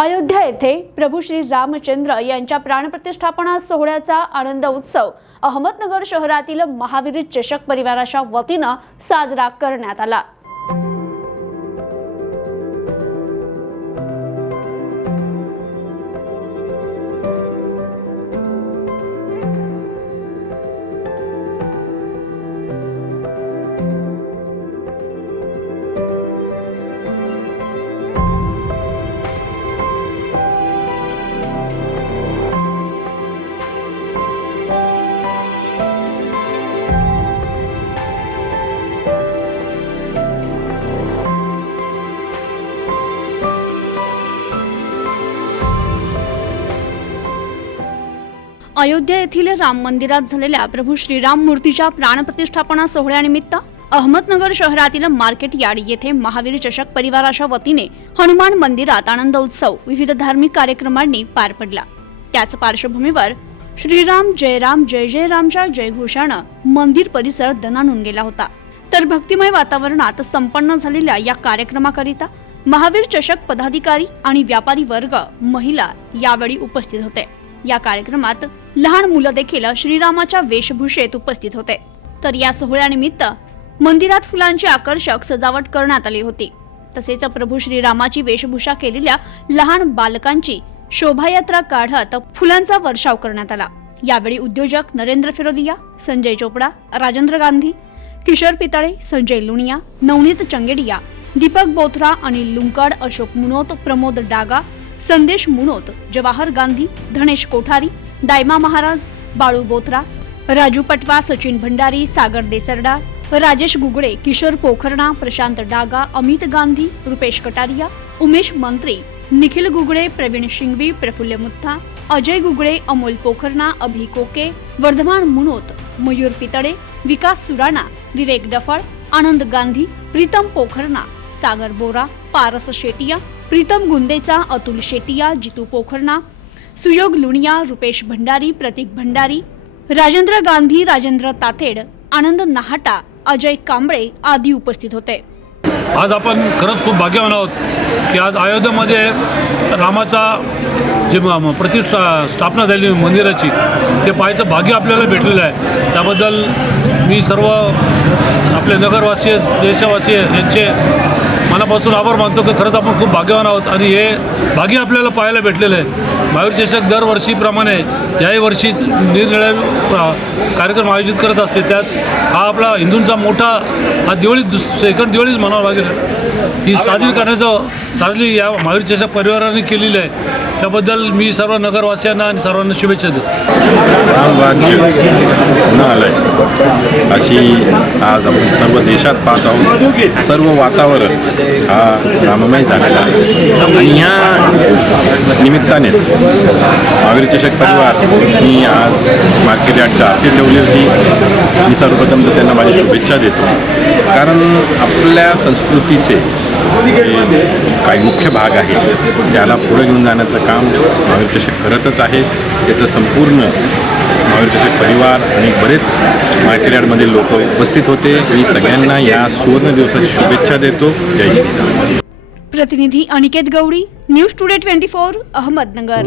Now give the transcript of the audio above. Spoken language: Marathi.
अयोध्या येथे प्रभू श्री रामचंद्र यांच्या प्राणप्रतिष्ठापना सोहळ्याचा आनंद उत्सव अहमदनगर शहरातील महावीर चषक परिवाराच्या वतीनं साजरा करण्यात आला. अयोध्या येथील राम मंदिरात झालेल्या प्रभू श्रीराम मूर्तीच्या प्राणप्रतिष्ठापना सोहळ्यानिमित्त अहमदनगर शहरातील मार्केट यार्ड येथे महावीर चषक परिवाराच्या वतीने हनुमान मंदिरात आनंद उत्सव विविध धार्मिक कार्यक्रमांनी पार पडला. त्याच पार्श्वभूमीवर श्रीराम जय राम जय जय रामच्या जयघोषानं मंदिर परिसर दणानून गेला होता. तर भक्तिमय वातावरणात संपन्न झालेल्या या कार्यक्रमाकरिता महावीर चषक पदाधिकारी आणि व्यापारी वर्ग महिला यावेळी उपस्थित होते. या कार्यक्रमात लहान मुलं देखील श्रीरामाच्या वेशभूषेत उपस्थित होते. तर या सोहळ्यानिमित्त मंदिरात फुलांची आकर्षक सजावट करण्यात आली होती. तसेच प्रभू श्रीरामाची वेशभूषा केलेल्या लहान बालकांची शोभायात्रा काढत फुलांचा वर्षाव करण्यात आला. यावेळी उद्योजक नरेंद्र फिरोदिया संजय चोपडा राजेंद्र गांधी किशोर पिताळे संजय लुणिया नवनीत चंगेडिया दीपक बोथरा अनिल लुंकड अशोक मुनोत प्रमोद डागा संदेश मुनोत जवाहर गांधी धनेश कोठारी दायमा महाराज बाळू बोथरा राजू पटवा सचिन भंडारी सागर देसरडा राजेश गुगडे किशोर पोखरणा प्रशांत डागा अमित गांधी रुपेश कटारिया उमेश मंत्री निखिल गुगडे प्रवीण शिंगवी प्रफुल्ल मुत्था अजय गुगडे अमोल पोखरणा अभि कोके वर्धमान मुनोत मयूर पितळे विकास सुराणा विवेक डफळ आनंद गांधी प्रीतम पोखरणा सागर बोरा पारस शेटिया प्रीतम गुंदेचा अतुल शेटिया जितू पोखरणा सुयोग लुणिया रुपेश भंडारी प्रतीक भंडारी राजेंद्र गांधी राजेंद्र ताथेड आनंद नाहाटा अजय कांबळे आदी उपस्थित होते. आज आपण खरंच खूप भाग्यवान आहोत की आज अयोध्येमध्ये रामाचा जे म- प्रतिष्ठा स्थापना झाली मंदिराची ते पाहायचं भाग्य आपल्याला भेटलेलं आहे. त्याबद्दल मी सर्व आपले नगरवासीय देशवासीय यांचे मनापासून आभार मानतो की खरंच आपण खूप भाग्यवान आहोत आणि हे भाग्य आपल्याला पाहायला भेटलेलं आहे. महावीर चषक दरवर्षीप्रमाणे याही वर्षी निरनिराळे अ, कार्यक्रम आयोजित करत असते. त्यात हा आपला हिंदूंचा मोठा हा दिवाळी दुस सेकंड दिवाळीच म्हणावं लागेल. ही साजरी करण्याचं साजरी या महावीर चषक परिवाराने केलेली आहे. त्याबद्दल मी सर्व नगरवासियांना आणि सर्वांना शुभेच्छा देतो. रामराज्य पुन्हा आलंय अशी आज आपण सर्व देशात पाहत आहोत. सर्व वातावरण हा राममय झालेला आहे. आणि ह्या निमित्तानेच महावीर चषक परिवार मी आज मार्केट यार्डच्या आरती ठेवली होती. मी सर्वप्रथम तर त्यांना माझी शुभेच्छा देतो. कारण आपल्या संस्कृतीचे काही मुख्य भाग आहे. त्याला पुढे घेऊन जाण्याचं काम महावीर चषक करतच आहे. त्याचं संपूर्ण महावीर चषक परिवार आणि बरेच मार्केट यार्डमधील लोक उपस्थित होते. मी सगळ्यांना या सुवर्ण दिवसाची शुभेच्छा देतो. जय श्रीराम. प्रतिनिधी Aniket Gaudi news today twenty four Ahmednagar.